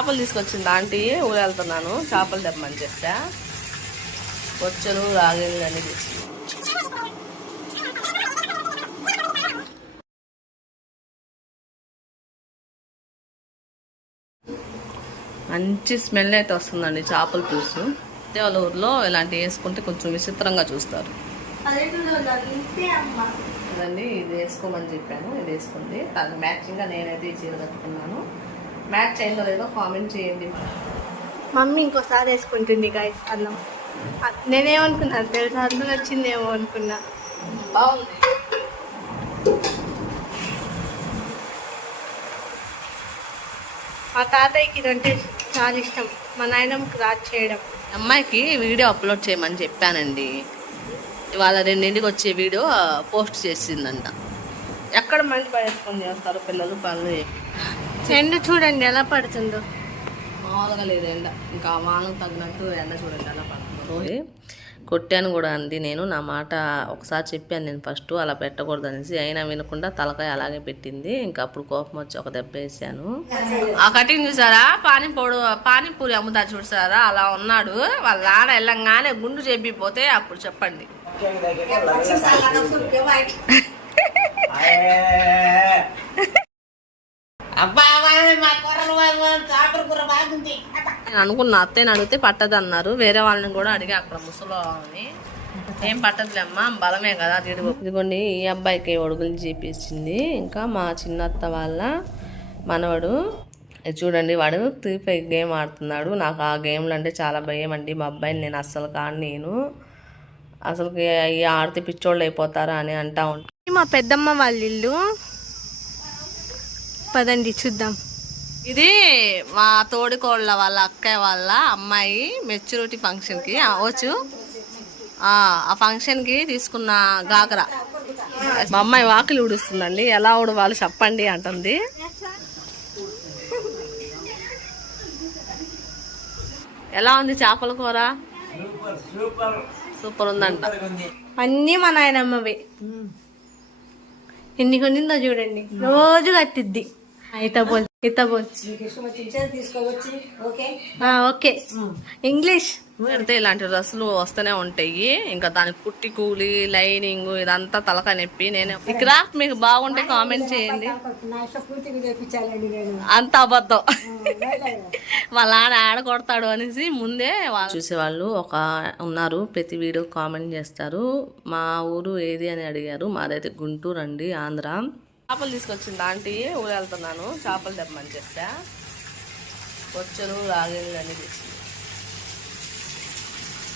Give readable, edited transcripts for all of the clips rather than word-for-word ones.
చేపలు తీసుకొచ్చింది ఆంటీ, ఊరు వెళ్తున్నాను చేపలు తెమ్మని చెప్పా. వచ్చను రాగేది అన్ని తెచ్చి. మంచి స్మెల్ అయితే వస్తుందండి చేపల పులుసు. అదే వాళ్ళ ఊర్లో ఇలాంటివి వేసుకుంటే కొంచెం విచిత్రంగా చూస్తారు. అదండి ఇది వేసుకోమని చెప్పాను, ఇది వేసుకుంది. దానికి మ్యాచింగ్గా నేనైతే ఈ చీర కట్టుకున్నాను. మ్యాచ్ అయిందో లేదో కామెంట్ చేయండి. మమ్మీ ఇంకోసారి వేసుకుంటుంది గాయస్ అన్నం. నేనేమనుకున్నాను తెలుసా, అన్నం వచ్చిందేమో అనుకున్నా. బాగుంది. మా తాతయ్యకి ఇదంటే చాలా ఇష్టం, మా నాయనమ్మకి రాజు చేయడం. అమ్మాయికి వీడియో అప్లోడ్ చేయమని చెప్పానండి. ఇవాళ 2 వచ్చే వీడియో పోస్ట్ చేసిందంట. ఎక్కడ మంచి పడేసుకొని చేస్తారు పిల్లలు పనులు. ఎండ చూడండి ఎలా పడుతుందో, మామూలుగా లేదు ఎండ. ఇంకా వానకు తగినట్టు ఎండ చూడండి ఎలా పడుతుందో. కొట్టాను కూడా అండి నేను. నా మాట ఒకసారి చెప్పాను నేను ఫస్ట్ అలా పెట్టకూడదు అనేసి, అయినా వినకుండా తలకాయ అలాగే పెట్టింది. ఇంకా అప్పుడు కోపం వచ్చి ఒక దెబ్బ వేసాను. ఆ కటింగ్ చూసారా, పానీపూరి అమ్ముతా చూసారా, అలా ఉన్నాడు. వాళ్ళ నాన్న వెళ్ళంగానే గుండు చెప్పిపోతే అప్పుడు చెప్పండి. నేను అనుకున్న అత్తయ్యని అడిగితే పట్టదు అన్నారు. వేరే వాళ్ళని కూడా అడిగా అక్కడ ముసలి. ఏం పట్టదులేమ్మా, బలమే కదా. ఇదిగోండి ఈ అబ్బాయికి ఒడుగులు చేపించింది. ఇంకా మా చిన్నత్త వాళ్ళ మనవడు చూడండి, వాడు 3-5 గేమ్ ఆడుతున్నాడు. నాకు ఆ గేమ్లు అంటే చాలా భయం అండి. మా అబ్బాయిని నేను అస్సలు కాను. నేను అసలుకి ఆడితే పిచ్చోళ్ళు అయిపోతారా అని అంటా ఉంటాను. మా పెద్దమ్మ వాళ్ళ ఇల్లు, పదండి చూద్దాం. ఇది మా తోడికోళ్ళ వాళ్ళ అక్కయ్య వాళ్ళ అమ్మాయి మెచ్యూరిటీ ఫంక్షన్కి అవచ్చు. ఆ ఫంక్షన్కి తీసుకున్న గాగరా. మా అమ్మాయి వాకిలి ఊడుస్తుందండి. ఎలా ఊడవాలి చెప్పండి అంటుంది. ఎలా ఉంది చేపల కూర? సూపర్ ఉందంట. అన్నీ మా నాయనమ్మవి. ఎన్ని కొనిందో చూడండి, రోజు కట్టిద్ది. ఓకే ఇంగ్లీష్ పెడితే ఇలాంటి డ్రెస్సులు వస్తూనే ఉంటాయి. ఇంకా దానికి పుట్టి కూలి లైనింగ్ ఇదంతా తలక నొప్పి. నేను ఈ క్రాఫ్ట్ మీకు బాగుంటే కామెంట్ చేయండి. అంత అబద్ధం. వాళ్ళ ఆడ కొడతాడు అనేసి ముందే చూసేవాళ్ళు ఒక ఉన్నారు. ప్రతి వీడియో కామెంట్ చేస్తారు. మా ఊరు ఏది అని అడిగారు. మాదైతే గుంటూరు అండి, ఆంధ్ర. చేపలు తీసుకొచ్చింది ఆంటీ, ఊరు వెళ్తున్నాను చేపలు తెమ్మని చెప్పా. వచ్చను రాగేది అన్ని తెచ్చింది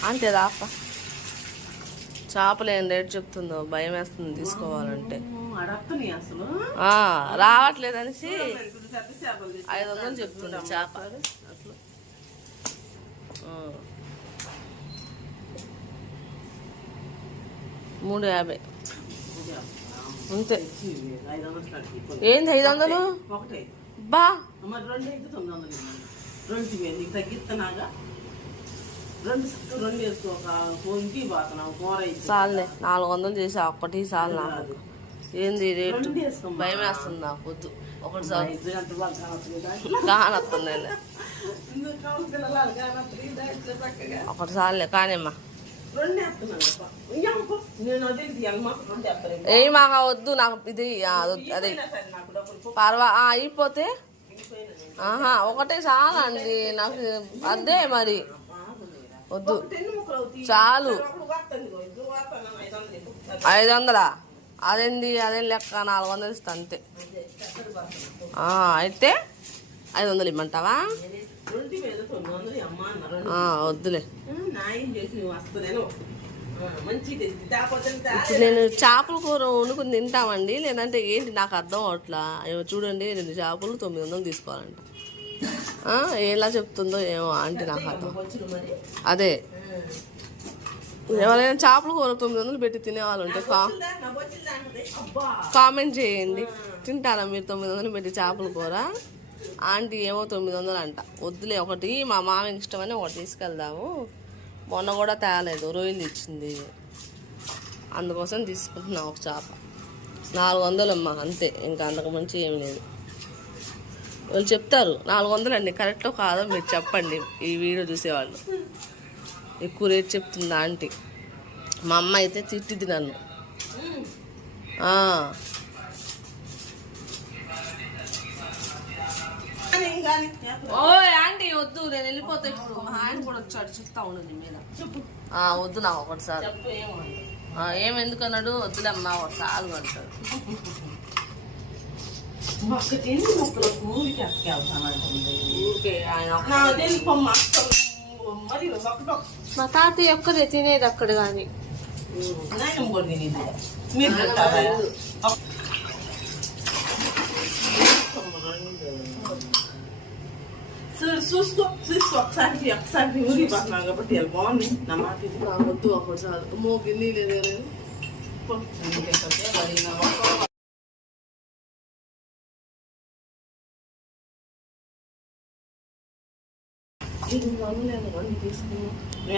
అంతే. రాక చేపలు ఏం రేట్ చెప్తుందో భయం వేస్తుంది తీసుకోవాలంటే. రావట్లేదు అనేసి 500 చెప్తుంది చేప. 350 అంతే. ఏంది 500? బా చాలే 400 చేసా ఒక్కటి చాలు నాకు. ఏంది రేటు భయం వేస్తుంది నాకు. వద్దు ఒకటి చాలు. కానొస్తుంది ఒకటి చాలులే కానీమ్మా. ఏ మాకు వద్దు, నాకు ఇది అదే పర్వా అయిపోతే ఒకటే చాలా అండి నాకు. అదే మరి వద్దు చాలు. 500 అదేంది, అదేం లెక్క. 400 ఇస్తా అంతే. అయితే 500 ఇమ్మంటావా? వద్దులే. ఇప్పుడు నేను చేపల కూర వండుకుని తింటామండి, లేదంటే ఏంటి నాకు అర్థం అవట్లా. చూడండి 2 చేపలు 900 తీసుకోవాలంట. ఎలా చెప్తుందో ఏమో ఆంటీ, నాకు అర్థం. అదే ఎవరైనా చేపల కూర 900 పెట్టి తినేవాళ్ళు ఉంటే కామెంట్ చేయండి. తింటారా మీరు 900 పెట్టి చేపల కూర? ఆంటీ ఏమో 900 అంట. వద్దులే, ఒకటి మా మామకి ఇష్టమని ఒకటి తీసుకెళ్దాము. మొన్న కూడా తేలేదు, రొయ్యలు ఇచ్చింది, అందుకోసం తీసుకుంటున్నాం ఒక చేప. 400 అమ్మా అంతే, ఇంకా అంతకు మంచి ఏమి లేదు. వాళ్ళు చెప్తారు 400 అండి, కరెక్టో కాదో మీరు చెప్పండి. ఈ వీడియో చూసేవాళ్ళు ఎక్కువ రేట్ చెప్తుందా ఆంటీ. మా అమ్మ అయితే తిట్టిద్ది నన్ను. ఓ ఆంటీ వద్దు, నేను వెళ్ళిపోతా ఇప్పుడు. మా ఆయన కూడా వచ్చాడు, చెప్తా ఉండదు మీద. వద్దు నాకు ఒకటిసారి. ఏం ఎందుకన్నాడు? వద్దులేమ్మా ఒకసారి అంటాడు. మా తాతయ్య ఒక్కదే తినేది అక్కడ కానీ. చూసుకో ఒకసారి ఊరిపోతున్నాను కాబట్టి బాగుంది నా మాట. వద్దు ఒకసారి మోగింది లేదు.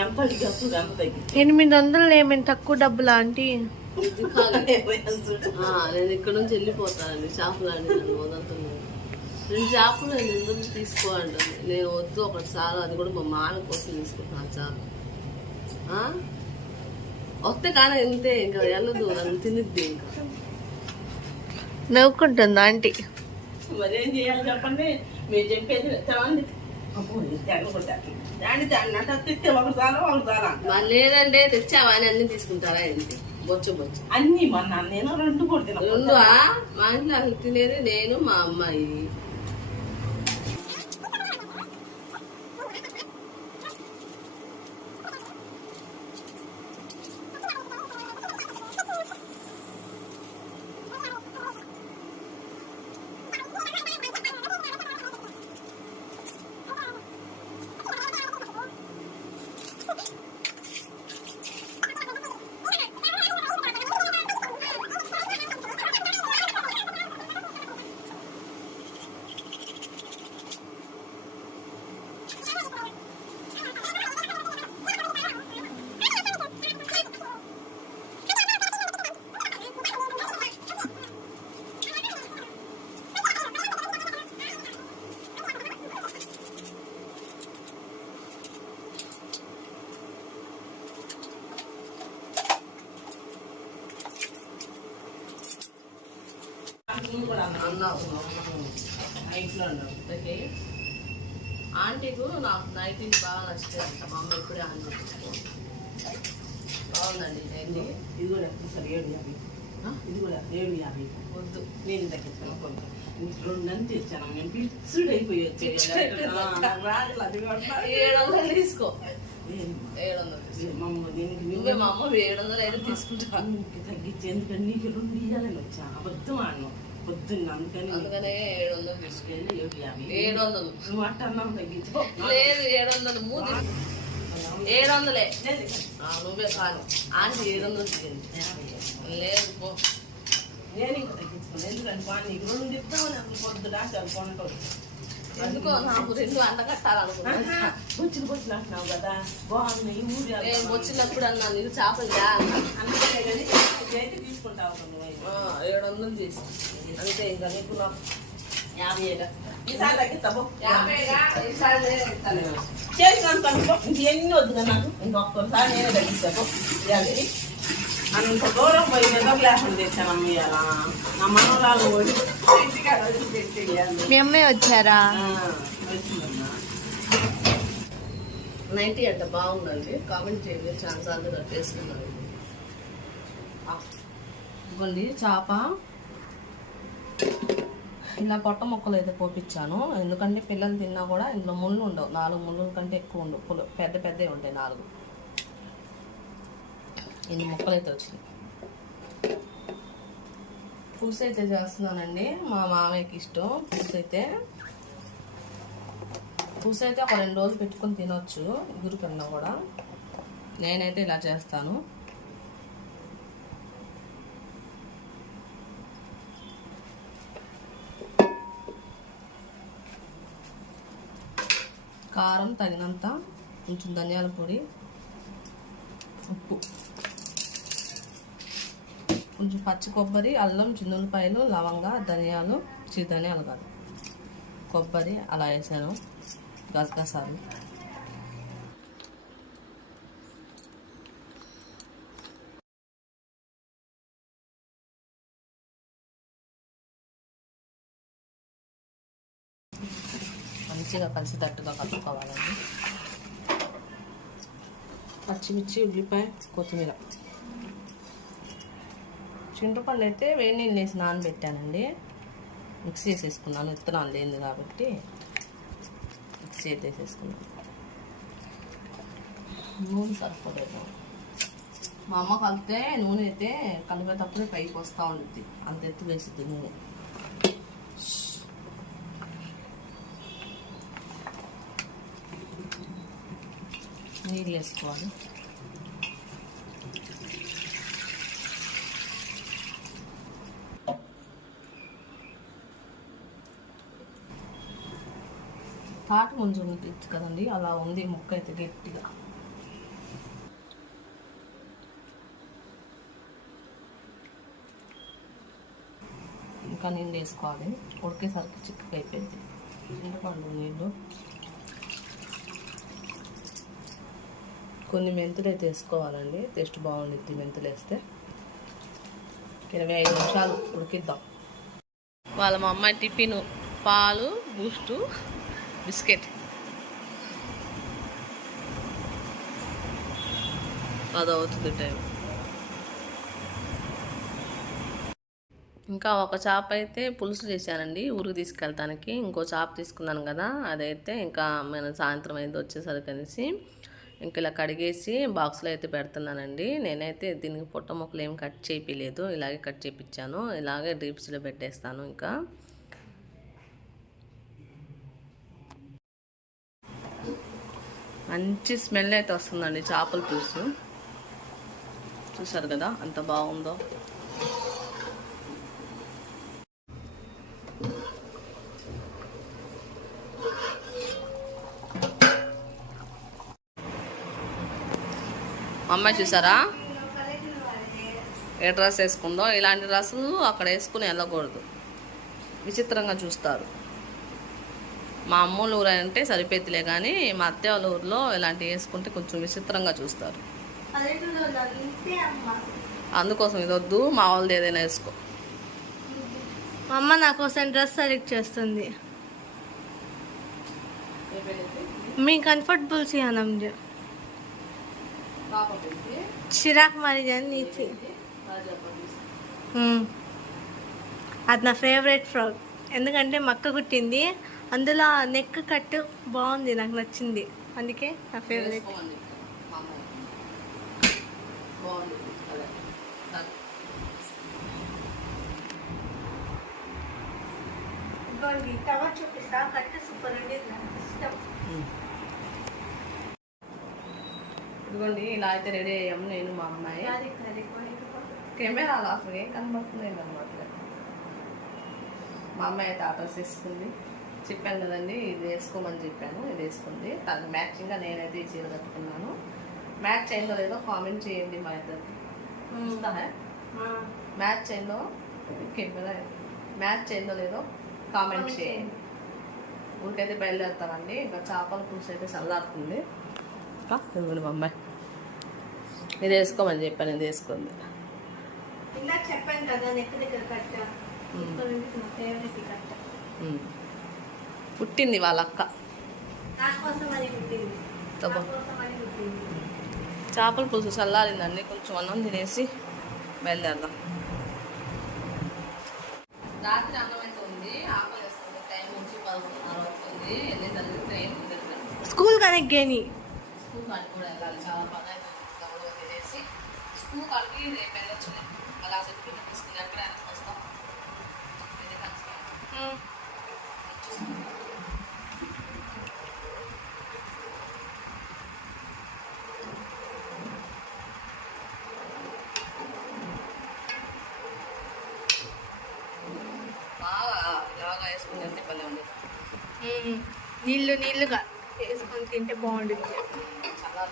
ఎంత అడిగేస్తుంది ఎంత తగ్గింది. 800 ఏమైనా తక్కువ డబ్బులా ఆంటీ? నేను ఇక్కడ నుంచి వెళ్ళిపోతానండి. చేపలు అండి నన్ను వదులుతున్నాను. 2 చేపలు నేను ఎందుకు తీసుకోవాలంటాను. నేను వద్దు ఒకటిసారి, అది కూడా మా మామ కోసం తీసుకుంటాను చేప. వస్తే కానీ వెళ్తే ఇంకా వెళ్ళదు, నన్ను తినిద్ది. ఇంకా నవ్వుకుంటుందా ఆంటీ? మరేం చేయాలి చెప్పండి, మీరు చెప్పేది తెవండి. లేదంటే తెచ్చావా అని అన్ని తీసుకుంటారా ఏంటి? బొచ్చు అన్ని మొన్న నేను 2 కూడా తిన. 2 మా ఇంట్లో అసలు తినేది నేను మా అమ్మాయి. ఆంటీకు నాకు నైటీ బాగా నచ్చింది అంట. మా అమ్మ ఇప్పుడే ఆంటీ బాగుందండి. ఇది కూడా సరే 750. ఇది కూడా 750. వద్దు, నేను తగ్గిస్తాను. 2 అంతా ఇచ్చాను. నేను పిచ్చుడు అయిపోయి వచ్చాను. 700 తీసుకో. 700 నువ్వే మా అమ్మ 700 అయితే తీసుకుంటా. తగ్గించి ఎందుకంటే నీకు 2 ఇయ్యాలని వచ్చా. అబద్ధం ఆడను పొద్దున్న, అందుకనే 700 తీసుకెళ్ళి 700 నువ్వు అట్ట అన్నం తగ్గించు. లేదు 700 మూడు 700. నువ్వే కాదు ఆంటీ 700 తీయండి. లేదు పో, నేను ఇంకా తగ్గించుకోను. ఎందుకంటే నీకు 2 ఇస్తామని అసలు పొద్దు దాకా కొంటావు. ఎందుకో నాకు 2 అంట కట్టాలనుకున్నా. బొచ్చులు అంటున్నావు కదా, బాగున్నాయి ఊరి. నేను వచ్చినప్పుడు అన్నా నీకు చేపలు అందుకే కానీ అయితే తీసుకుంటావు. 700 చేసి అంతే. ఇంకా నీకు నాకు 50 ఈసారి తగ్గిస్తావు. 50 ఈసారి చేసినంత ఇంకెన్ని వద్దుగా నాకు. ఇంకొకసారి నేనే తగ్గిస్తాను. అంత దూరం పోయి ఏదో గ్లాసులు తెచ్చాను. అమ్మయ్యాలా నా మనవరాలు మీ అమ్మాయి వచ్చారా? నైటీ అంట బాగుందండి. కామెంట్ చేయండి. చాలా సార్లు కట్టేసుకున్నాను. ఇవ్వండి చేప. ఇలా పొట్ట ముక్కలు అయితే పోపించాను. ఎందుకంటే పిల్లలు తిన్నా కూడా ఇందులో ముళ్ళు ఉండవు. 4 ముళ్ళ కంటే ఎక్కువ ఉండవు. పెద్ద పెద్దవి ఉంటాయి 4. ఇన్ని ముక్కలు అయితే వచ్చినాయి. పులుసు అయితే చేస్తున్నానండి. మా మామయ్యకి ఇష్టం పులుసు అయితే. ఒక 2 రోజులు పెట్టుకొని తినొచ్చు ఇగురు కన్నా కూడా. నేనైతే ఇలా చేస్తాను. కారం తగినంత, కొంచెం ధనియాల పొడి, ఉప్పు, కొంచెం పచ్చి కొబ్బరి, అల్లం, చిన్నులపాయలు, లవంగా, ధనియాలు కాదు కొబ్బరి అలా వేసాను, గసగసాలు. మంచిగా కలిసేటట్టుగా కలుపుకోవాలండి. పచ్చిమిర్చి, ఉల్లిపాయ, కొత్తిమీర. చింతపండు అయితే వేడి నీళ్ళు వేసి నానబెట్టానండి. మిక్స్ చేసేసుకున్నాను, విత్తనాలు లేనిది కాబట్టి మిక్స్ చేసేసుకున్నాను. నూనె సరిపోలేదు. మా అమ్మ కలిపితే నూనె అయితే కలిపేటప్పుడు పైకి వస్తూ ఉంటుంది, అంత ఎత్తు వేసిద్ది నూనె. నీళ్ళు వేసుకోవాలి. తాటి ముంజు ఉంది కదండి, అలా ఉంది ముక్క అయితే గట్టిగా. ఇంకా నీళ్ళు వేసుకోవాలి, ఉడికేసరికి చిక్కగా అయిపోయింది. చింతపండు నీళ్ళు, కొన్ని మెంతులు అయితే వేసుకోవాలండి, టేస్ట్ బాగుండిద్ది మెంతులు వేస్తే. 25 నిమిషాలు ఉడికిద్దాం. వాళ్ళ మా అమ్మాయి టిఫిన్ పాలు, బూస్టు, బిస్కెట్. అది అవుతుంది టైం. ఇంకా ఒక చేప అయితే పులుసు చేశానండి ఊరికి తీసుకెళ్తానికి. ఇంకో చేప తీసుకున్నాను కదా, అదైతే ఇంకా నేను సాయంత్రం అయితే వచ్చేసరికి అనేసి ఇంక ఇలా కడిగేసి బాక్స్లో అయితే పెడుతున్నానండి. నేనైతే దీనికి పొట్ట ముక్కలు ఏం కట్ చేయించలేదు, ఇలాగే కట్ చేయించాను. ఇలాగే డ్రిప్స్లో పెట్టేస్తాను. ఇంకా మంచి స్మెల్ అయితే వస్తుందండి చేపల పులుసు. చూసారు కదా ఎంత బాగుందో. అమ్మాయి చూసారా ఏ డ్రెస్ వేసుకుందో. ఇలాంటి డ్రెస్సులు అక్కడ వేసుకుని వెళ్ళకూడదు, విచిత్రంగా చూస్తారు. మా అమ్మోళ్ళ ఊరు అంటే సరిపోతులే, కానీ మా అత్తయ్య వాళ్ళ ఊరిలో ఇలాంటివి వేసుకుంటే కొంచెం విచిత్రంగా చూస్తారు. అందుకోసం ఇది వద్దు, మా వాళ్ళది ఏదైనా వేసుకో. మా అమ్మ నా కోసం డ్రెస్ సెలెక్ట్ చేస్తుంది. మీ కంफर्टेबल सी है ना मुझे, చిరాక్ మరి నీచి. అది నా ఫేవరెట్ ఫ్రాక్, ఎందుకంటే మక్క కుట్టింది, అందులో నెక్ కట్ బాగుంది, నాకు నచ్చింది, అందుకే నా ఫేవరెట్. చూపిస్తా, కట్ సూపర్ అండి, ఇష్టం. ఇదిగోండి ఇలా అయితే రెడీ అయ్యాము నేను మా అమ్మాయి. కెమెరాలో అసలు ఏం కనబడుతుంది అనమాట. మా అమ్మాయి అయితే ఆర్డర్ చేసుకుంది, చెప్పాను కదండి ఇది వేసుకోమని చెప్పాను, ఇది వేసుకుంది. తనకు మ్యాచింగ్గా నేనైతే ఈ చీర కట్టుకున్నాను. మ్యాచ్ అయిందో లేదో కామెంట్ చేయండి. మా ఇద్దరికి మ్యాచ్ అయిందో కెమెరా మ్యాచ్ అయిందో లేదో కామెంట్ చేయండి. ఊరికైతే బయలుదేరుతానండి. ఇంకా చేపల పులుసు అయితే చల్లారుతుంది. ఇదిగోండి మా అమ్మాయి ఇది వేసుకోమని చెప్పాను, ఇది వేసుకుంది. ఇందాక చెప్పాను కదా నెక్ దగ్గర కట్ట, పుట్టింది వాళ్ళ అక్క, చేపల పులుసు చల్లారిందండి. కొంచెం అన్నం తినేసి బయలుదేరదాం. రాత్రి అన్నం అయితే ఉంది, ఆకలి వేస్తుంది. టైం నుంచి 11:30 అవుతుంది. వెళ్ళేసరికి ట్రైన్ ఉంది, స్కూల్ కనెక్ట్ చేయని స్కూల్ కాడికి కూడా వెళ్ళాలి. చాలా పని అయితే గబగబా తినేసి స్కూల్ కాడికి రేపు వెళ్ళొచ్చు. అలా చెప్పి తీసుకుని అక్కడ వెనక్కి వస్తాం. బాగా ఇలాగా వేసుకుని వెళ్తే పల్లె ఉండేది. నీళ్ళుగా వేసుకొని తింటే బాగుంటుంది. చాలా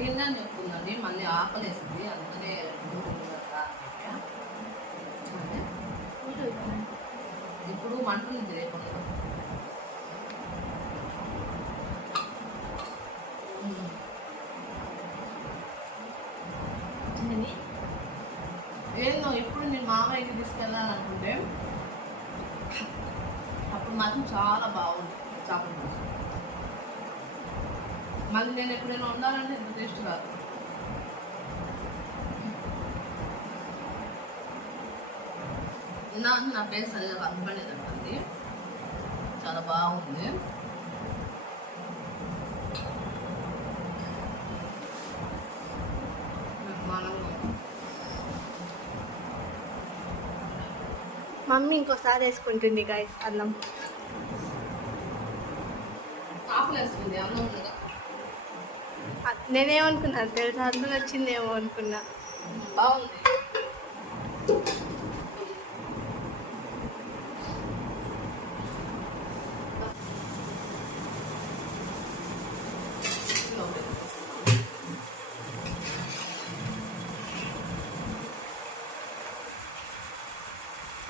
తిందని చెప్తుందండి, మళ్ళీ ఆకలేసింది అందుకనే ఇప్పుడు మంట ఉంది రేపు ఏందో ఇప్పుడు నేను మామయ్యకి తీసుకెళ్ళాలనుకుంటే అప్పుడు మాత్రం చాలా బాగుంది చేపల పులుసు. మళ్ళీ నేను ఎప్పుడైనా వండాలంటే ఎంత టేస్ట్ కాదు. నా పేరు సరిగా కనపడేదండి, చాలా బాగుంది. మమ్మీ ఇంకోసారి వేసుకుంటుంది గాయస్ అన్నం. ఆకలేస్తుంది అన్నం ఉండగా. నేనేమనుకున్నాను తెలుసా, అందులో వచ్చిందేమో అనుకున్నా. బాగుంది.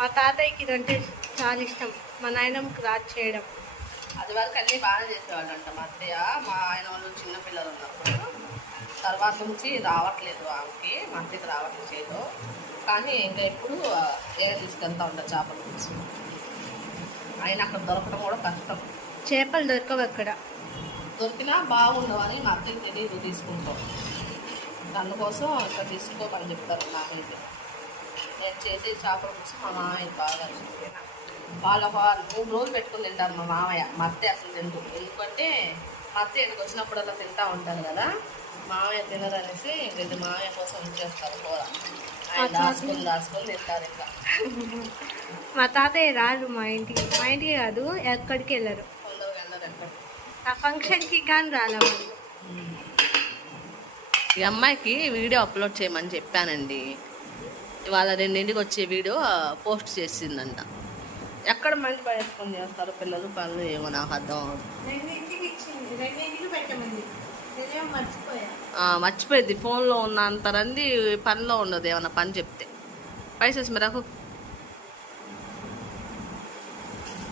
మా తాతయ్యకి ఇదంటే చాలా ఇష్టం, మా నాయనమ్మకి రాజు చేయడం. అది వరకు అన్నీ బాగా చేసేవాళ్ళు అంట మా అత్తయ్య. మా ఆయన వాళ్ళు చిన్నపిల్లలు ఉన్నప్పుడు, తర్వాత నుంచి రావట్లేదు ఆమెకి, మా అత్తయ్యకి రావట్లేదు. కానీ ఇంకా ఎప్పుడు తీసుకెళ్తా ఉంటా చేపల పులుసు. ఆయన అక్కడ దొరకడం కూడా కష్టం, చేపలు దొరకవు అక్కడ. దొరికినా బాగుండవని మా అత్తయ్యకి తెలియదు, తీసుకుంటాం. దానికోసం ఇక్కడ తీసుకోమని చెప్తారు నాన్నకి. నేను చేసే చేపల పులుసు మా మామయ్య బాగా వాళ్ళు ఒక 3 రోజులు పెట్టుకుని తింటారు మా మామయ్య. మా అత్తయ్య అసలు తింటు, ఎందుకంటే మా అత్తయ్య ఇక్కడికి వచ్చినప్పుడల్లా తింటూ ఉంటారు కదా, మామయ్య తినరనేసి ఇది మామయ్య కోసం ఉంచేస్తారు కూర. ఆయన దాచుకొని తింటారు. ఇంకా మా తాతయ్య రారు మా ఇంటికి కాదు, ఎక్కడికి వెళ్ళరు. కొందరు వెళ్ళరు ఎక్కడ. ఆ ఫంక్షన్కి కానీ రాలే వాళ్ళు. ఈ అమ్మాయికి వీడియో అప్లోడ్ చేయమని చెప్పానండి. ఇవాళ 2 వచ్చే వీడియో పోస్ట్ చేసిందంట. ఎక్కడ మంచి పడేసుకొని చేస్తారు పిల్లలు పనులు, ఏమో నాకు అర్థం అవుతుంది. మర్చిపోయింది, ఫోన్లో ఉన్నంత రంది పనిలో ఉండదు. ఏమన్నా పని చెప్తే పైసెస్ మీకు.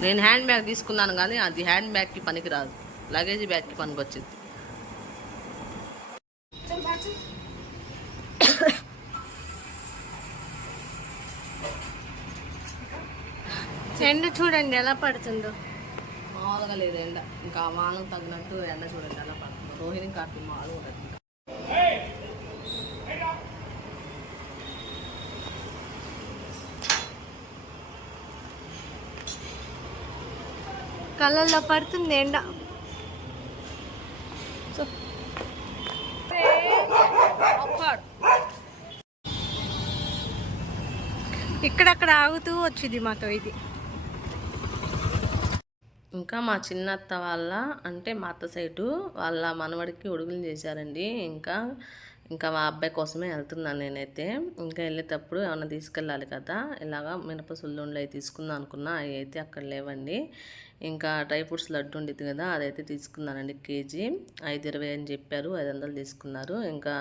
నేను హ్యాండ్ బ్యాగ్ తీసుకున్నాను కానీ అది హ్యాండ్ బ్యాగ్కి పనికి రాదు, లగేజ్ బ్యాగ్కి పనికి వచ్చింది. ఎండ చూడండి ఎలా పడుతుందో. మామూలుగా లేదు ఎండ, ఇంకా మామూలు తగినట్టు ఎండ చూడండి ఎలా పడుతుందో. రోహిణి కార్తీ మామూలు ఉంటుంది. కళ్ళల్లో పడుతుంది ఎండ. ఇక్కడక్కడ ఆగుతూ వచ్చింది మాతో ఇది. ఇంకా మా చిన్నత్త వాళ్ళ అంటే మా అత్త సైటు వాళ్ళ మనవడికి ఉడుగులు చేశారండి. ఇంకా మా అబ్బాయి కోసమే వెళ్తున్నాను నేనైతే. ఇంకా వెళ్ళేటప్పుడు ఏమన్నా తీసుకెళ్ళాలి కదా, ఇలాగా మినప సుల్లుండ్లు అవి తీసుకుందాం అనుకున్నా, అవి అయితే అక్కడ లేవండి. ఇంకా డ్రై ఫ్రూట్స్ లడ్డు ఉండేది కదా, అదైతే తీసుకున్నానండి. కేజీ 520 అని చెప్పారు, 500 తీసుకున్నారు. ఇంకా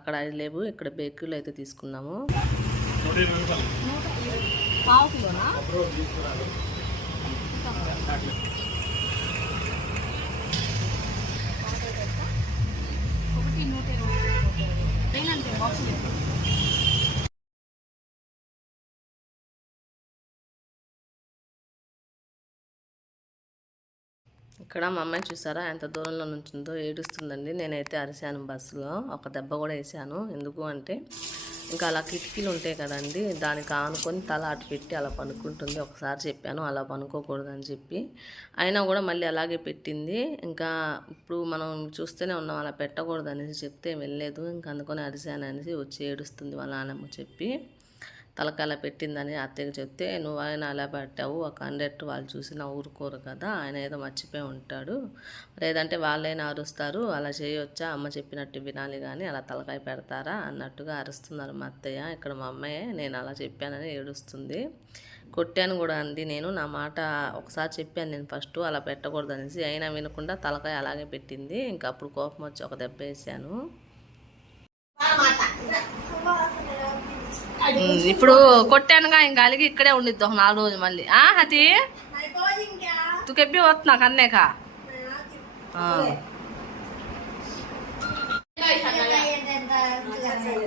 అక్కడ 5 లేవు, ఇక్కడ బేకరీలో అయితే తీసుకున్నాము. పావు కిలోనా? ఇక్కడ మా అమ్మాయి చూసారా ఎంత దూరంలో నుంచిందో, ఏడుస్తుందండి. నేనైతే అరిశాను బస్సులో, ఒక దెబ్బ కూడా వేసాను. ఎందుకు అంటే ఇంకా అలా కిటికీలు ఉంటాయి కదండి, దానికి ఆనుకొని తల అటు పెట్టి అలా పనుకుంటుంది. ఒకసారి చెప్పాను అలా పనుకోకూడదని చెప్పి, అయినా కూడా మళ్ళీ అలాగే పెట్టింది. ఇంకా ఇప్పుడు మనం చూస్తూనే ఉన్నాం, అలా పెట్టకూడదు అనేసి చెప్తే వెళ్ళలేదు. ఇంకా అందుకొని అరిశాను అనేసి వచ్చి ఏడుస్తుంది వాళ్ళ నాన్నమ్మ చెప్పి. తలకాల పెట్టిందని అత్తయ్యకి చెప్తే, నువ్వు ఆయన అలా పెట్టావు, ఒక కండక్టర్ వాళ్ళు చూసినా ఊరుకోరు కదా, ఆయన ఏదో మర్చిపోయి ఉంటాడు, లేదంటే వాళ్ళైనా అరుస్తారు, అలా చేయొచ్చా, అమ్మ చెప్పినట్టు వినాలి కానీ అలా తలకాయ పెడతారా అన్నట్టుగా అరుస్తున్నారు మా అత్తయ్య. ఇక్కడ మా అమ్మాయి నేను అలా చెప్పానని ఏడుస్తుంది. కొట్టాను కూడా అండి నేను, నా మాట ఒకసారి చెప్పాను నేను ఫస్ట్ అలా పెట్టకూడదు అనేసి, అయినా వినకుండా తలకాయ అలాగే పెట్టింది. ఇంకా అప్పుడు కోపం వచ్చి ఒక దెబ్బ వేసాను. ఇప్పుడు కొట్టానుగా ఇంకా అలిగి ఇక్కడే ఉండిద్ది ఒక 4 రోజులు మళ్ళీ. హతి तू भी होता करने का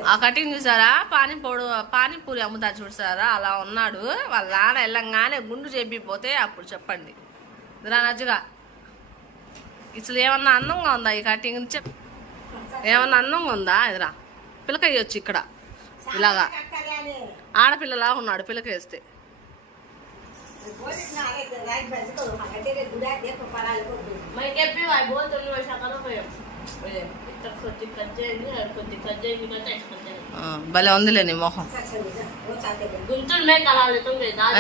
ఆ కటింగ్ చూసారా? పానీపూరి అమ్ముతా చూసారా? అలా ఉన్నాడు. వాళ్ళ నాన్న వెళ్ళంగానే గుండు చెప్పిపోతే అప్పుడు చెప్పండి నచ్చుగా. అసలు ఏమన్నా అందంగా ఉందా ఈ కటింగ్? ఏమన్నా అందంగా ఉందా? ఇదిరా పిల్లక వేయొచ్చు ఇక్కడ ఇలాగా. ఆడపిల్లలా ఉన్నాడు పిల్లక వేస్తే. భలే ఉందిలే నీ మొహం.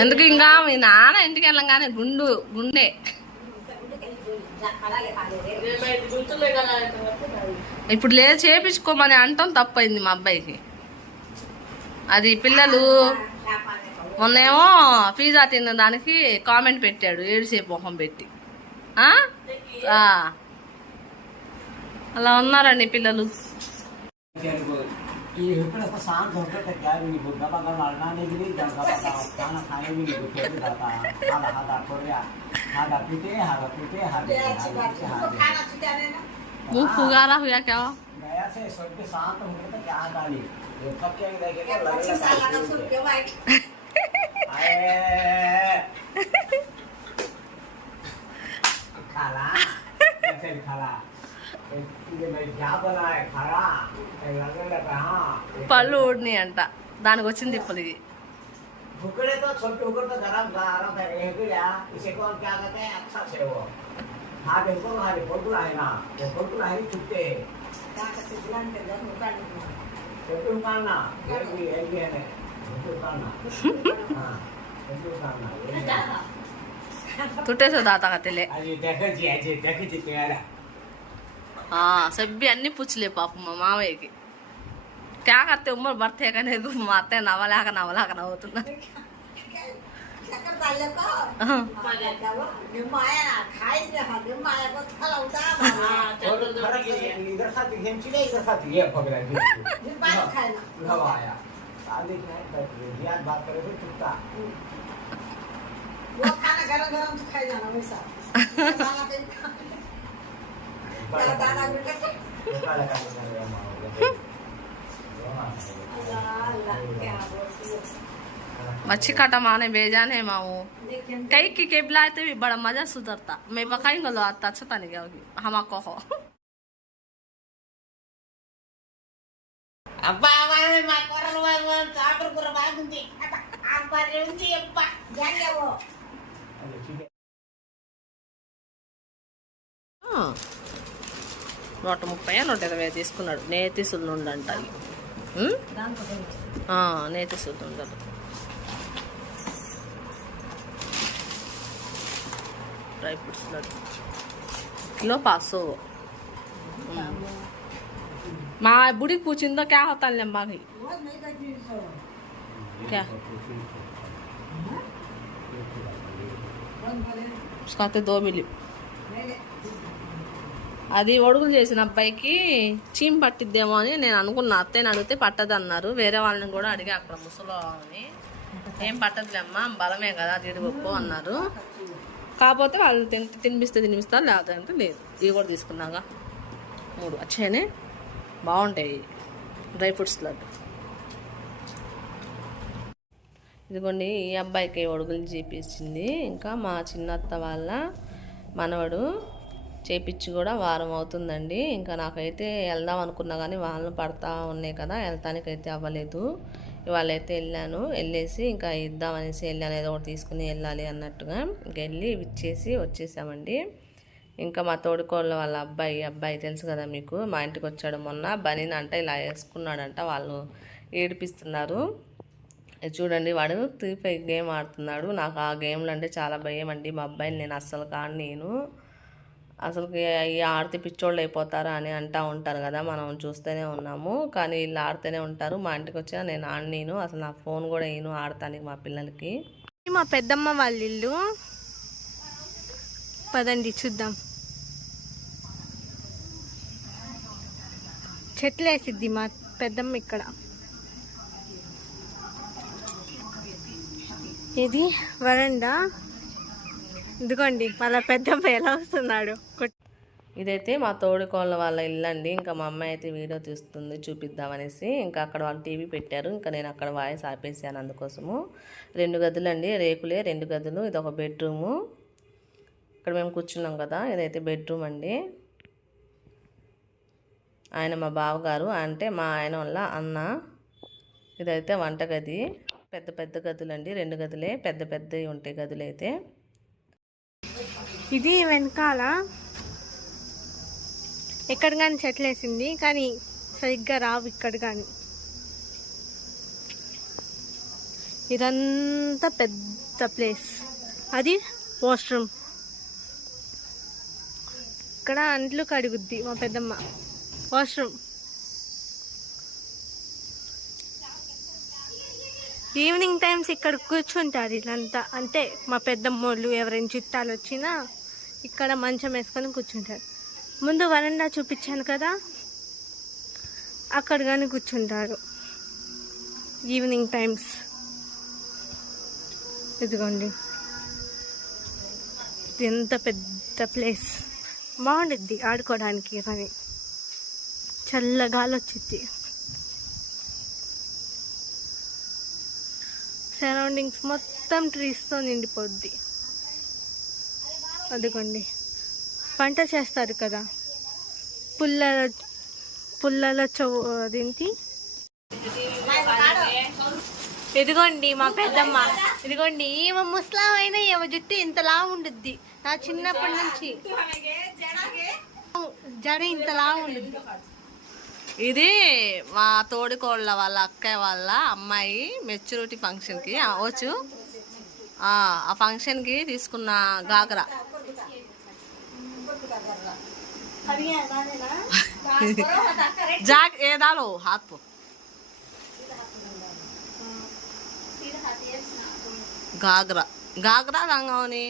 ఎందుకు ఇంకా మీ నాన్న ఇంటికి వెళ్ళంగానే గుండె ఇప్పుడు లేదు చేపించుకోమని అంటాం తప్పైంది మా అబ్బాయికి. అది పిల్లలు మొన్నేమో పిజ్జా తిన్న దానికి కామెంట్ పెట్టాడు ఏడుసేపు మొహం పెట్టి. అలా ఉన్నారండి పిల్లలు. मुंह फुगारा हुआ क्या? పళ్ళు ఊడిని అంట దానికి వచ్చింది ఇప్పుడు ఇది. तुटेसो दाता का तेले सभी अन्नी पूछ ले पाप मावे की क्या करते उम्र बढ़ते का नहीं मारते नवला का नव्వుతున్నా. वो खाना गरम गरम से खाई जाना वैसा दाना मच्छी काटा माने बेजाने माऊ कई की केबलाते भी बड़ा मजा सुधरता. मैं पकाएंगे लो आता अच्छा था नहीं क्या होगी हम आपको हो అబ్బా మా కూరలు చాపల కూర బాగుంది. అబ్బా రుచి అబ్బా జాంగేవో 130 120 తీసుకున్నాడు. నేతి సున్నుండ అంట నేతి సున్నుండలు. Dry fruits laddu kilo 500. माँ बुढ़ी पूछिंदो क्या होता है लम्बा गई क्या उसका 2 मिली. అది ఒడుగులు చేసిన అబ్బాయికి చీమ్ పట్టిద్దేమో అని నేను అనుకున్నా. అత్తయ్యని అడిగితే పట్టదన్నారు. వేరే వాళ్ళని కూడా అడిగా అక్కడ ముసలో అని. ఏం పట్టదులేమ్మా బలమే కదా జీడిపప్పు అన్నారు. కాకపోతే వాళ్ళు తినిపిస్తారు లేదంటే లేదు. ఇవి కూడా తీసుకున్నాగా 3 వచ్చాయని బాగుంటాయి డ్రై ఫ్రూట్స్ లడ్డు. ఇదిగోండి ఈ అబ్బాయికి ఒడుగులు చేపించింది. ఇంకా మా చిన్నత్త వాళ్ళ మనవడు చేపించి కూడా వారం అవుతుందండి. ఇంకా నాకైతే వెళ్దాం అనుకున్నా కానీ వాళ్ళను పడతా ఉన్నాయి కదా వెళ్తానికైతే అవ్వలేదు. ఇవాళ అయితే వెళ్ళేసి ఇంకా ఇద్దామనేసి వెళ్ళాను. ఏదో ఒకటి తీసుకుని వెళ్ళాలి అన్నట్టుగా ఇంక వెళ్ళి ఇచ్చేసి వచ్చేసామండి. ఇంకా మా తోడుకోళ్ళ వాళ్ళ అబ్బాయి తెలుసు కదా మీకు, మా ఇంటికి వచ్చాడు మొన్న. బనీని అంట ఇలా వేసుకున్నాడంట. వాళ్ళు ఏడిపిస్తున్నారు. చూడండి వాడు 3-5 గేమ్ ఆడుతున్నాడు. నాకు ఆ గేమ్లు అంటే చాలా భయం అండి. మా అబ్బాయిని నేను అస్సలు కాను. నేను అసలుకి ఈ ఆడితే పిచ్చోళ్ళు అయిపోతారా అని అంటూ ఉంటారు కదా, మనం చూస్తూనే ఉన్నాము. కానీ వీళ్ళు ఆడుతూనే ఉంటారు. మా ఇంటికి వచ్చినా నేను ఆడనీను. అసలు నా ఫోన్ కూడా వేయను ఆడతానికి మా పిల్లలకి. మా పెద్దమ్మ వాళ్ళ ఇల్లు పదండి చూద్దాం. చెట్లు వేసిద్ది మా పెద్దమ్మ ఇక్కడ. ఇది వరండా. ఇదిగోండి వాళ్ళ పెద్దమ్మ ఎలా వస్తున్నాడు. ఇదైతే మా తోడుకోళ్ళ వాళ్ళ ఇల్లు అండి. ఇంకా మా అమ్మాయి అయితే వీడియో తీస్తుంది చూపిద్దామనేసి. ఇంకా అక్కడ వాళ్ళు టీవీ పెట్టారు. ఇంకా నేను అక్కడ వాయిస్ ఆపేసాను అందుకోసము. 2 గదులు అండి, రేకులే 2 గదులు. ఇది ఒక బెడ్రూము. ఇక్కడ మేము కూర్చున్నాం కదా, ఇదైతే బెడ్రూమ్ అండి. ఆయన మా బావగారు, అంటే మా ఆయన వల్ల అన్న. ఇదైతే వంటగది. పెద్ద పెద్ద గదులండి, 2 గదులే, పెద్ద పెద్దవి ఉంటాయి గదులు అయితే. ఇది వెనకాల ఎక్కడ కానీ చెట్లు వేసింది, కానీ సరిగ్గా రావు ఇక్కడ కానీ. ఇదంతా పెద్ద ప్లేస్. అది వాష్రూమ్. ఇక్కడ అంట్లు కడుగుద్ది మా పెద్దమ్మ. వాష్రూమ్. ఈవినింగ్ టైమ్స్ ఇక్కడ కూర్చుంటారు వీళ్ళంతా. అంటే మా పెద్దమ్మోళ్ళు ఎవరైనా చుట్టాలు వచ్చినా ఇక్కడ మంచం వేసుకొని కూర్చుంటారు. ముందు వరండా చూపించాను కదా, అక్కడ కానీ కూర్చుంటారు ఈవినింగ్ టైమ్స్. ఇదిగోండి, ఎంత పెద్ద ప్లేస్. బాగుండిద్ది ఆడుకోవడానికి, కానీ చల్లగాలి వచ్చింది. సరౌండింగ్స్ మొత్తం ట్రీస్తో నిండిపోద్ది. అదిగోండి, పంట చేస్తారు కదా, పుల్లల అదేంటి. ఇదిగోండి మా పెద్దమ్మ. ఇదిగోండి ఈమె ముస్లాం అయినా ఈమె జుట్టు ఇంతలా ఉండుద్ది. నా చిన్నప్పటి నుంచి జడ ఇంతలా ఉండుద్ది. ఇది మా తోడికోళ్ళ వాళ్ళ అక్కయ్య వాళ్ళ అమ్మాయి మెచ్యూరిటీ ఫంక్షన్కి అవచ్చు. ఆ ఫంక్షన్కి తీసుకున్న గాగరా. జాక్ ఏదాలో హాత్ గాగ్రా గాగ్రా రంగవని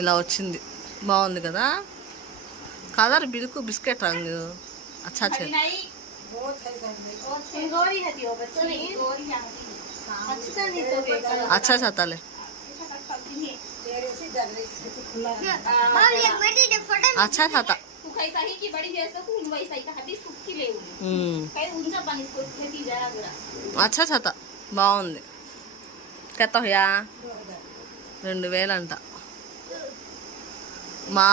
ఇలా వచ్చింది. బాగుంది కదా కలర్. బిల్కు బిస్కెట్ రంగు. అచ్చా अच्छा चाहता ले अच्छा था अच्छा था బాగుంది. కెత్తయా 2000 అంట. మా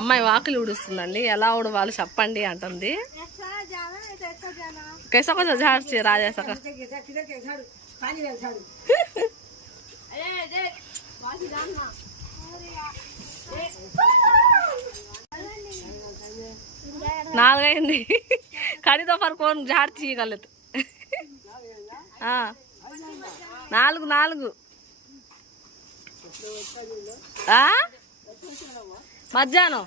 అమ్మాయి వాకిలి ఊడుస్తుందండి. ఎలా ఊడవాలో చెప్పండి అంటుంది. कैसा कैसा झाड़ से राजा सका నాలుగైంది. కడితో పర్ కోన్ झाड़ తీయగలదు. 4 మధ్యాహ్నం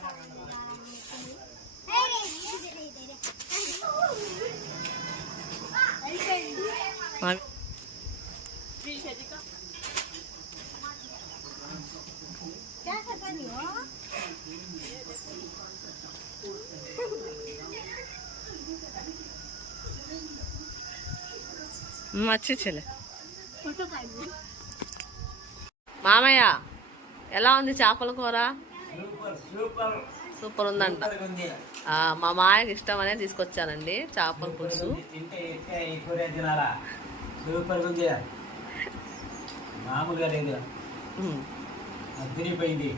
మర్చిలే. మామయ్య ఎలా ఉంది చేపల కూర? సూపర్ ఉందంట. మా మాయకి ఇష్టం అనేది తీసుకొచ్చానండి చేపల పులుసు. మామూలుగా లేదు, అద్దరిపోయింది.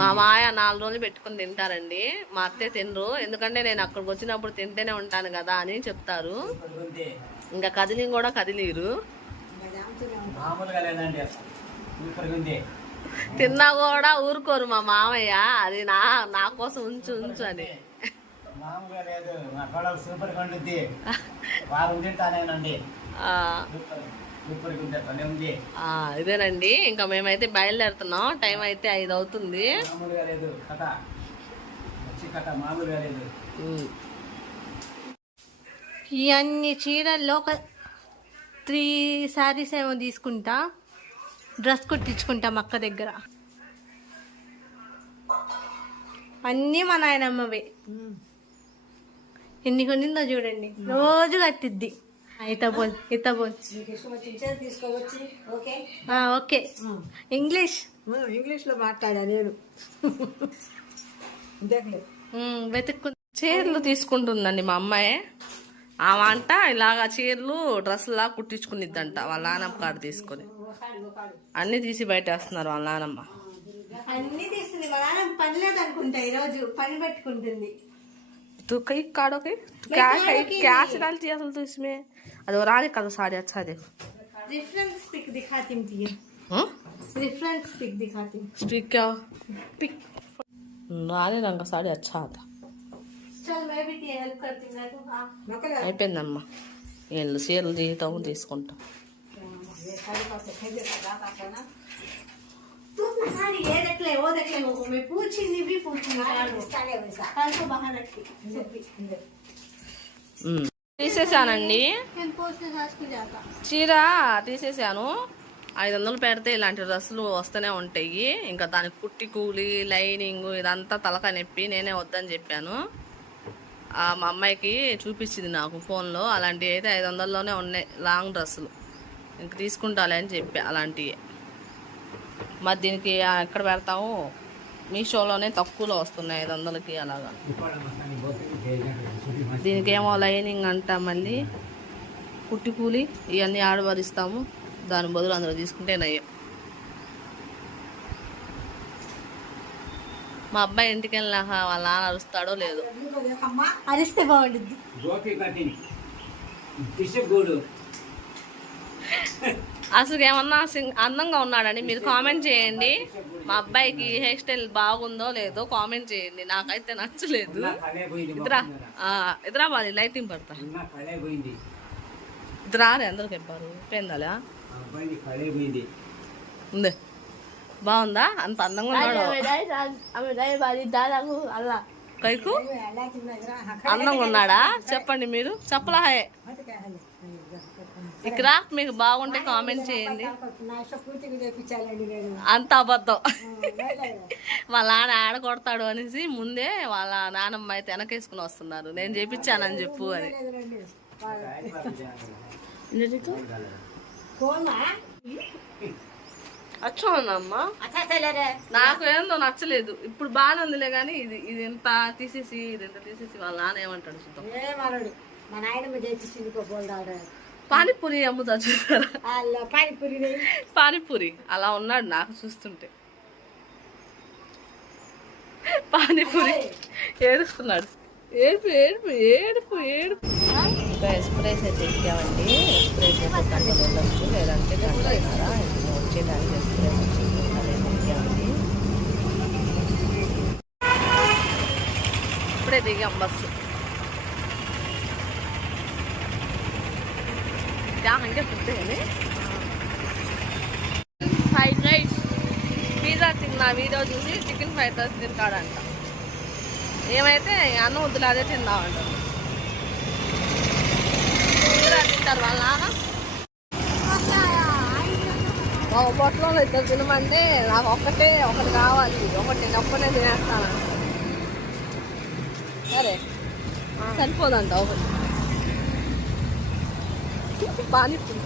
మా మాయ 4 రోజులు పెట్టుకుని తింటారండి. మా అత్తే తినరు, ఎందుకంటే నేను అక్కడికి వచ్చినప్పుడు తింటేనే ఉంటాను కదా అని చెప్తారు. ఇంకా కదిలి కూడా కదిలీరు. తిన్నా కూడా ఊరుకోరు మా మామయ్య. అది నా కోసం ఉంచు ఉంచు అని. ఇదేనండి. ఇంకా మేమైతే బయలుదేరుతున్నాం. టైం అయితే 5 అవుతుంది. ఈ అన్ని చీరల్లో ఒక 3 శారీస్ ఏమో తీసుకుంటా, డ్రెస్ కుట్టించుకుంటాం అక్క దగ్గర. అన్నీ మా నాయనమ్మవే. ఎన్ని కొనిందో చూడండి, రోజు కట్టిద్ది. ఇతబోల్ ఓకే. ఇంగ్లీష్ ఇంగ్లీష్లో మాట్లాడా నేను. వెతుక్కు. చీరలు తీసుకుంటుందండి మా అమ్మాయి. ఆమె అంట ఇలాగా చీరలు డ్రెస్సులా కుట్టించుకునిద్దంట వాళ్ళ నాన్నమ్మ కాడ తీసుకొని. అన్ని తీసి బయటేస్తున్నారు వాళ్ళ నాన్నమ్మ. అన్ని తీస్తుంది. మా నాన్న పని లేదనుకుంటా, ఈరోజు పని పెట్టుకుంటుంది. तू कहीं काढ़ो के क्या क्या से डालती है असल तो इसमें अरे और आने का तो साड़ी अच्छा है देखो. रिफरेंस पिक दिखाती हूँ. रिफरेंस पिक दिखाती हूँ. स्टिक क्या पिक नाले रंग का साड़ी अच्छा आता. चल मैं भी तेरी हेल्प करती हूँ. तो हाँ అయిపోయిందమ్మా. వీళ్ళు చీరలు తీయటం తీసుకుంటాం. तू साड़ी ये देख ले वो देख ले. वो मैं पूछी नहीं भी पूछी कल तो बाहर रखी. తీసేసానండి मैं पोस्ट के साथ को जाता. చీర తీసేసాను. 500 పెడితే ఇలాంటి డ్రెస్సులు వస్తూనే ఉంటాయి. ఇంకా దానికి కుట్టి కూలి లైనింగ్ ఇదంతా తలక నొప్పి నేనే వద్దని చెప్పాను. మా అమ్మాయికి చూపించింది నాకు ఫోన్లో. అలాంటివి అయితే 500లోనే ఉన్నాయి లాంగ్ డ్రెస్సులు. ఇంక తీసుకుంటాలే అని చెప్పి అలాంటివి. మరి దీనికి ఎక్కడ పెడతాము, మీషోలోనే తక్కువలో వస్తున్నాయి 500కి అలాగా. దీనికి ఏమో లైనింగ్ అంట, మళ్ళీ కుట్టి కూలి ఇవన్నీ ఆడవరిస్తాము. దాని బదులు అందులో తీసుకుంటే నయ్యం. మా అబ్బాయి ఇంటికి వెళ్ళాక వాళ్ళ నాన్న అరుస్తాడో లేదో. అరిస్తే బాగుంటుంది. అసలు ఏమన్నా అందంగా ఉన్నాడని మీరు కామెంట్ చేయండి. మా అబ్బాయికి హెయిర్ స్టైల్ బాగుందో లేదో కామెంట్ చేయండి. నాకైతే నచ్చలేదు. ఇద్దరా బాది లైటింగ్ పడతా ఇద్దరా అందరు చెప్పారు పోయిందా ఉందే బాగుందా? అంత అందంగా ఉన్నాడు అలా కైకు అందంగా ఉన్నాడా చెప్పండి మీరు. చెప్పలా ఇక్కడ మీకు బాగుంటే కామెంట్ చేయండి. అంత అబద్ధం. వాళ్ళ నాన్న ఆడ కొడతాడు అనేసి ముందే వాళ్ళ నానమ్మ అయితే వెనకేసుకుని వస్తున్నారు. నేను చేపించానని చెప్పు అని. అచ్చోనమ్మా నాకు ఏందో నచ్చలేదు. ఇప్పుడు బాగానే ఉందిలే కానీ ఇది ఎంత తీసేసి వాళ్ళ నాన్న ఏమంటాడు చూద్దాం. మా నాయనమ్మ చేపించింది పానీపూరి అమ్ముతా చూసారా? పానీపూరి పానీపూరి అలా ఉన్నాడు నాకు చూస్తుంటే. పానీపూరి ఏడుస్తున్నాడు. ఏడుపు ఏడుపు ఏడుపు ఏడుపు. ఇంకా ఎక్స్ప్రెస్ అయితే ఎక్కామండి. ఎక్స్ప్రెస్ అయితే గంటలు వెళ్ళొచ్చు, లేదంటే గంటలున్నారా వచ్చేదానికి ఎక్స్ప్రెస్ వచ్చింది. అదైతే ఎక్కామండి. ఇప్పుడే దిగాం బస్సు. హంగే పుట్టే ఫ్రైడ్ రైస్ పిజ్జా తిన్నా వీడియో చూసి చికెన్ ఫ్రైడ్ రైస్ తింటాడంట. ఏమైతే అన్నం వద్దులు అదే తిందామంట. తింటారు వాళ్ళ నాన్న. బొట్టలో ఇద్దరు తినమంటే నాకు ఒకటి కావాలి. నేను ఒక్కనే తినేస్తాను. సరే సరిపోదంట ఒకటి పానీపూరి.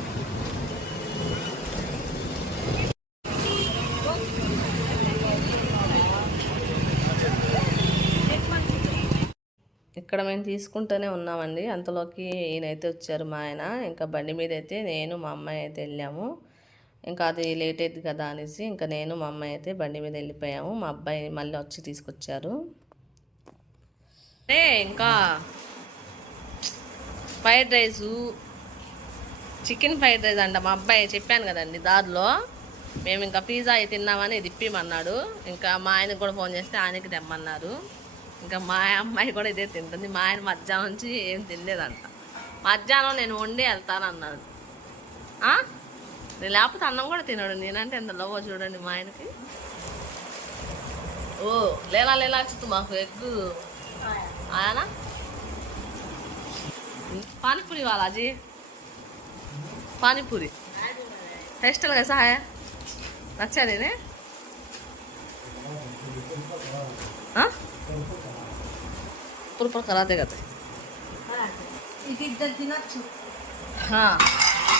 ఇక్కడ మేము తీసుకుంటూనే ఉన్నామండి. అంతలోకి ఈయనైతే వచ్చారు మా ఆయన. ఇంకా బండి మీద అయితే నేను మా అమ్మాయి అయితే వెళ్ళాము. ఇంకా అది లేట్ అయింది కదా అనేసి ఇంకా నేను మా అమ్మాయి అయితే బండి మీద వెళ్ళిపోయాము. మా అబ్బాయి మళ్ళీ వచ్చి తీసుకొచ్చారు. ఇంకా fried rice chicken fried rice అంట. మా అబ్బాయి చెప్పాను కదండి దారిలో మేము ఇంకా పిజ్జా అయితే తిన్నామని ఇది ఇప్పిమన్నాడు. ఇంకా మా ఆయనకు కూడా ఫోన్ చేస్తే ఆయనకి తెమ్మన్నారు. ఇంకా మా అమ్మాయి కూడా ఇదే తింటుంది. మా ఆయన మధ్యాహ్నం నుంచి ఏం తినలేదంట. మధ్యాహ్నం నేను వండి వెళ్తానన్నాడు. నేను లేకపోతే అన్నం కూడా తినడు. నేనంటే ఎంత లవ్ చూడండి మా ఆయనకి. ఓ లేలా లేలా చుట్టూ మాకు ఎగ్గు ఆయన पानीपुरी वाला जी पानीपुरी टेस्ट कैसा है अच्छा देने हाँ ऊपर करा देगा ఇది ఇద్దరు తినచ్చు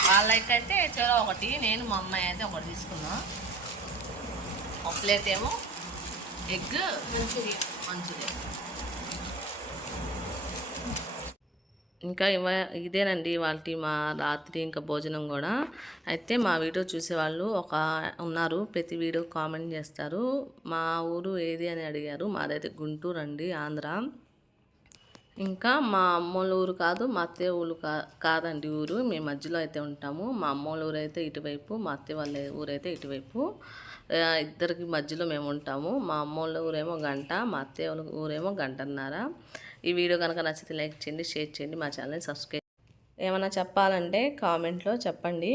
వాళ్ళకైతే చెరో ఒకటి నేను మా అమ్మాయి అయితే ఒకటి తీసుకున్నా ఒక ప్లేట్ ఏమో ఎగ్ మంచూరియా ఇంకా ఇదేనండి వాళ్ళ మా రాత్రి ఇంకా భోజనం కూడా అయితే మా వీడియో చూసేవాళ్ళు ఉన్నారు ప్రతి వీడియో కామెంట్ చేస్తారు మా ఊరు ఏది అని అడిగారు మాదైతే గుంటూరు అండి ఆంధ్ర ఇంకా మా అమ్మోళ్ళ ఊరు కాదు మా అత్తయ్య ఊరు కాదండి ఊరు మేము మధ్యలో అయితే ఉంటాము మా అమ్మోళ్ళ ఊరు అయితే ఇటువైపు మా అత్తయ్య వాళ్ళ ఊరైతే ఇటువైపు ఇద్దరికి మధ్యలో మేము ఉంటాము మా అమ్మోళ్ళ ఊరేమో గంట మా అత్తయ్య వాళ్ళ ఊరేమో గంటన్నర ఈ వీడియో కనుక నచ్చితే లైక్ చేయండి షేర్ చేయండి మా ఛానల్ని సబ్స్క్రైబ్ ఏమైనా చెప్పాలంటే కామెంట్లో చెప్పండి